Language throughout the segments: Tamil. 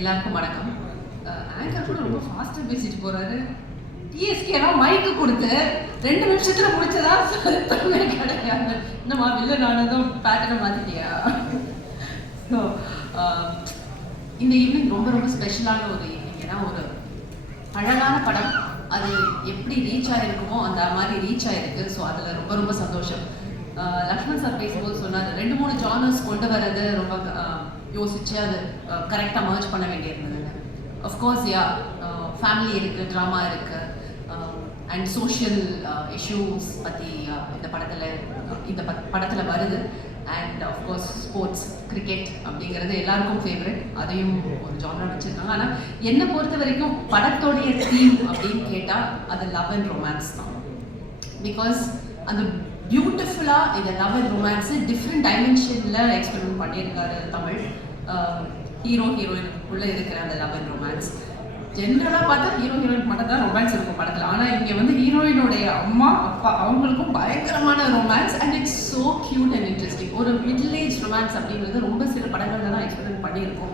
எல்லாருக்கும் வணக்கம். ஆங்கர் கூட ரொம்ப ஃபாஸ்ட்டாக பேசிட்டு போகிறாரு. டிஎஸ்கேலாம் மைக்கு கொடுத்து 2 நிமிஷத்தில் முடிச்சதா சரித்திரமே கிடையாது. என்னம்மா வில்லன் ஆனதும் பேட்டர்னை மாற்றிட்டியா? ஸோ இந்த ஈவினிங் ரொம்ப ரொம்ப ஸ்பெஷலான ஒரு ஈவினிங். ஏன்னா ஒரு அழகான படம், அது எப்படி ரீச் ஆகிருக்குமோ அந்த மாதிரி ரீச் ஆகிருக்கு. ஸோ அதில் ரொம்ப ரொம்ப சந்தோஷம். லக்ஷ்மண் சார் பேசும்போது சொன்னார் 2-3 ஜானர்ஸ் கொண்டு வர்றது ரொம்ப யோசிச்சு அது கரெக்டாக மர்ஜ் பண்ண வேண்டியிருந்ததுன்னு. அஃப்கோர்ஸ் ஃபேமிலி இருக்குது, ட்ராமா இருக்குது, அண்ட் சோஷியல் இஷ்யூஸ் பற்றி இந்த படத்தில் வருது. அண்ட் அஃப்கோர்ஸ் ஸ்போர்ட்ஸ், கிரிக்கெட் அப்படிங்கிறது எல்லாருக்கும் ஃபேவரட், அதையும் ஒரு ஜானர் வச்சுருக்காங்க. ஆனால் என்னை பொறுத்த வரைக்கும் படத்தோடைய தீம் அப்படின்னு கேட்டால் அது லவ் அண்ட் ரொமான்ஸ் தான். பிகாஸ் அந்த பியூட்டிஃபுல்லாக இந்த லவ் அண்ட் ரொமான்ஸு டிஃப்ரெண்ட் டைமென்ஷனில் எக்ஸ்பெரிமெண்ட் பண்ணியிருக்காரு தமிழ். ஹீரோ ஹீரோயினுக்குள்ளே இருக்கிற அந்த லவ் அண்ட் ரொமான்ஸ். ஜென்ரலாக பார்த்தா ஹீரோ ஹீரோயின் மட்டும் தான் ரொமான்ஸ் இருக்கும் படத்தில். ஆனால் இங்கே வந்து ஹீரோயினுடைய அம்மா அப்பா அவங்களுக்கும் பயங்கரமான romance. And it's so cute and interesting. ஒரு மிடில் ஏஜ் ரொமான்ஸ் அப்படிங்கிறது ரொம்ப சில படங்கள்ல தான் எக்ஸ்பெரிமெண்ட் பண்ணியிருக்கோம்.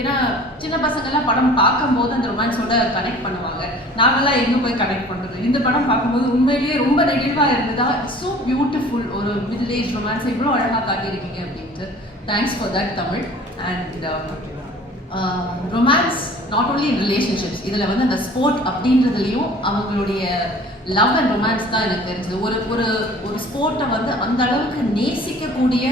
ஏன்னா சின்ன பசங்கள்லாம் படம் பார்க்கும்போது அந்த ரொமான்ஸோட கனெக்ட் பண்ணுவாங்க. நாங்கள்லாம் எங்கே போய் கனெக்ட் பண்ணுறது? இந்த படம் பார்க்கும்போது உண்மையிலேயே ரொம்ப நெகிழ்வாக இருந்ததா. So beautiful. ஒரு மிடில் ஏஜ் ரொமான்ஸ் இவ்வளோ அழகாக காட்டியிருக்கீங்க அப்படின்ட்டு. Thanks for that Tamil. And romance not only in relationships, இதில் வந்து அந்த ஸ்போர்ட் அப்படின்றதுலையும் அவங்களுடைய லவ் அண்ட் ரொமான்ஸ் தான் எனக்கு தெரிஞ்சது. ஒரு ஸ்போர்ட்டை வந்து அந்த அளவுக்கு நேசிக்கக்கூடிய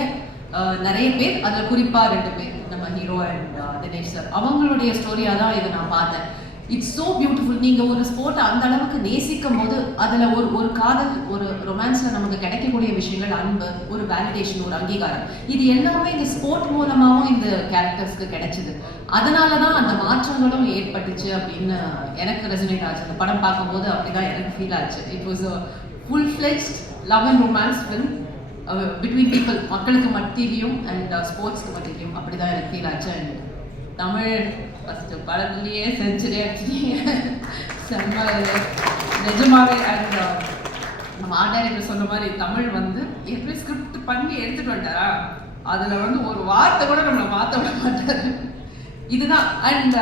நிறைய பேர், அதில் குறிப்பாக 2 பேர், நம்ம ஹீரோ அண்ட் தினேஷ் சார், அவங்களுடைய ஸ்டோரியாக தான் இதை நான் பார்த்தேன். It's so beautiful. நீங்கள் ஒரு ஸ்போர்ட்டை அந்த அளவுக்கு நேசிக்கும் போது அதில் ஒரு காதல், ஒரு ரொமான்ஸில் நமக்கு கிடைக்கக்கூடிய விஷயங்கள், அன்பு, ஒரு வேலிடேஷன், ஒரு அங்கீகாரம், இது எல்லாமே இந்த ஸ்போர்ட் மூலமாகவும் இந்த கேரக்டர்ஸ்க்கு கிடைச்சிது. அதனால தான் அந்த மாற்றங்களும் ஏற்பட்டுச்சு அப்படின்னு எனக்கு ரெசனேட் ஆச்சு. அந்த படம் பார்க்கும்போது அப்படி தான் எனக்கு ஃபீல் ஆச்சு. It was a full fledged love and romance film between people, மக்களுக்கு மத்தியிலையும் அண்ட் ஸ்போர்ட்ஸ்க்கு மத்தியிலையும். அப்படி தான் எனக்கு ஃபீல் ஆச்சு. அண்ட் தமிழ் ஃபஸ்ட்டு படத்துலேயே செஞ்சுரி அடிச்சிட்டீங்க, செம்ம நிஜமாவே. அண்ட் நம்ம ஆர்ட் டைரக்டர் சொன்ன மாதிரி தமிழ் வந்து எப்படி ஸ்கிரிப்ட் பண்ணி எடுத்துகிட்டு வந்துட்டாரா, அதில் வந்து ஒரு வார்த்தை கூட நம்மளை மாற்ற விட மாட்டார். இதுதான். அண்ட்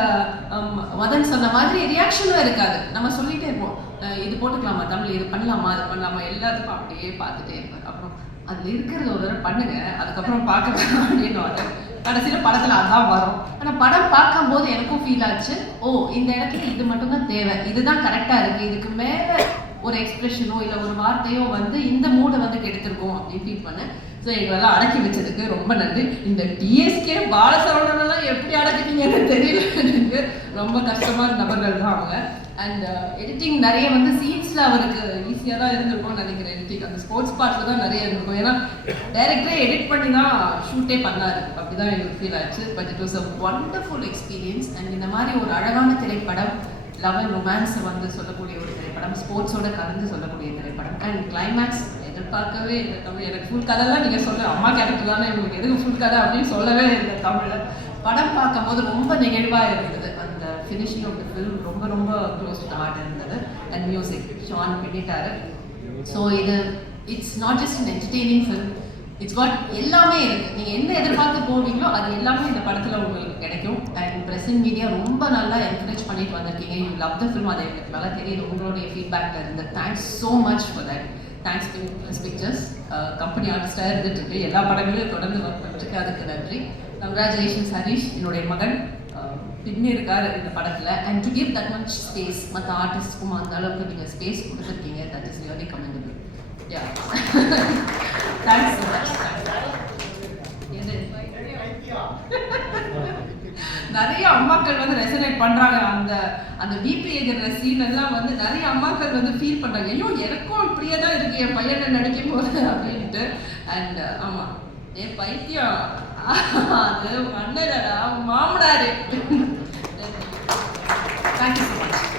மதன் சொன்ன மாதிரி ரியாக்ஷனும் இருக்காது. நம்ம சொல்லிகிட்டே இருப்போம், இது போட்டுக்கலாமா தமிழ், இது பண்ணலாமா, அது பண்ணலாமா, எல்லாத்துக்கும் அப்படியே பார்த்துட்டே இருப்பார். அப்புறம் அதில் இருக்கிறது ஒரு தடவை பண்ணுங்க, அதுக்கப்புறம் பார்க்கலாம் அப்படின்னு கடைசியில் படத்தில் அதான் வரும். ஆனால் படம் பார்க்கும்போது எனக்கும் ஃபீல் ஆச்சு, ஓ இந்த இடத்துல இது மட்டும்தான் தேவை, இதுதான் கரெக்டாக இருக்குது, இதுக்கு மேலே ஒரு எக்ஸ்பிரஷனோ இல்லை ஒரு வார்த்தையோ வந்து இந்த மூடை வந்து கெடுத்துருக்கோம் அப்படின்னு ஃபீல் பண்ணேன். ஸோ எங்களெல்லாம் அடக்கி வச்சதுக்கு ரொம்ப நன்றி. இந்த டிஎஸ்கே பாலசரவணனெல்லாம் எப்படி அடக்கிட்டீங்கன்னு தெரியல எனக்கு. ரொம்ப கஷ்டமான நபர்கள் தான் அவங்க. அண்ட் எடிட்டிங் நிறைய வந்து சீன்ஸில் அவருக்கு ஈஸியாக தான் இருந்திருக்கும்னு நினைக்கிறேன். எடிட்டிங் அந்த ஸ்போர்ட்ஸ் பார்ட்டில் தான் நிறைய இருந்திருக்கும். ஏன்னா டைரக்டரே எடிட் பண்ணி தான் ஷூட்டே பண்ணார். அப்படி தான் எனக்கு ஃபீல் ஆச்சு. But it was a wonderful experience. And இந்த மாதிரி ஒரு அழகான திரைப்படம், லவ் அண்ட் ரொமான்ஸை வந்து சொல்லக்கூடிய ஒரு திரைப்படம், ஸ்போர்ட்ஸோட கலந்து சொல்லக்கூடிய திரைப்படம். அண்ட் கிளைமேக்ஸ் எதிர்பார்க்கவே இல்லை தமிழ். எனக்கு ஃபுல் கதைலாம் நீங்கள் சொல்ல, அம்மா கேரக்டர் தானே இவங்களுக்கு எதுக்கு ஃபுல் கதை அப்படின்னு சொல்லவே இல்லை தமிழில். படம் பார்க்கும்போது ரொம்ப நெகிழ்வாக இருந்தது. அந்த ஃபினிஷிங் ஆஃப் த ஃபில்ம் ரொம்ப ரொம்ப க்ளோஸ் டு ஹார்ட் இருந்தது. அண்ட் மியூசிக் ஷான் பின்னிட்டாரு. ஸோ இது it's not just an entertaining film, it's got எல்லாமே இருக்குது. நீங்கள் என்ன எதிர்பார்த்து போவீங்களோ அது எல்லாமே இந்த படத்தில் உங்களுக்கு கிடைக்கும். அண்ட் பிரசன்ட் மீடியா ரொம்ப நல்லா என்கரேஜ் பண்ணிட்டு வந்திருக்கீங்க. யூ லவ் த ஃபில்ம், அது எனக்கு நல்லா தெரியுது உங்களுடைய ஃபீட்பேக்கில் இருந்து. Thanks so much for that. Thanks to Plus Pictures, company ஆர்டிஸ்டாக இருந்துட்டு எல்லா படங்களையும் தொடர்ந்து ஒர்க் பண்ணிட்டுருக்கு, அதுக்கு நன்றி. கங்க்ராச்சுலேஷன்ஸ் ஹரிஷ், என்னுடைய மகன் பின்னே இருக்கார் இந்த படத்தில். And to give that much space, மற்ற ஆர்டிஸ்ட்க்கும் அந்த அளவுக்கு நீங்கள் ஸ்பேஸ் கொடுத்துருக்கீங்க, that is really commendable. Yeah thanks so much. நிறைய அம்மாக்கள் வந்து ரெசனேட் பண்ணுறாங்க. அந்த பிபி எகிற சீன் எல்லாம் வந்து நிறைய அம்மாக்கள் வந்து ஃபீல் பண்ணுறாங்க, ஐயோ எனக்கும் இப்படியே தான் இருக்கு என் பையனை நடிக்கும் போது அப்படின்ட்டு. அண்ட் ஆமாம், என் பைத்தியம் அது மன்னரடா மாமனாரு. Thank you so much.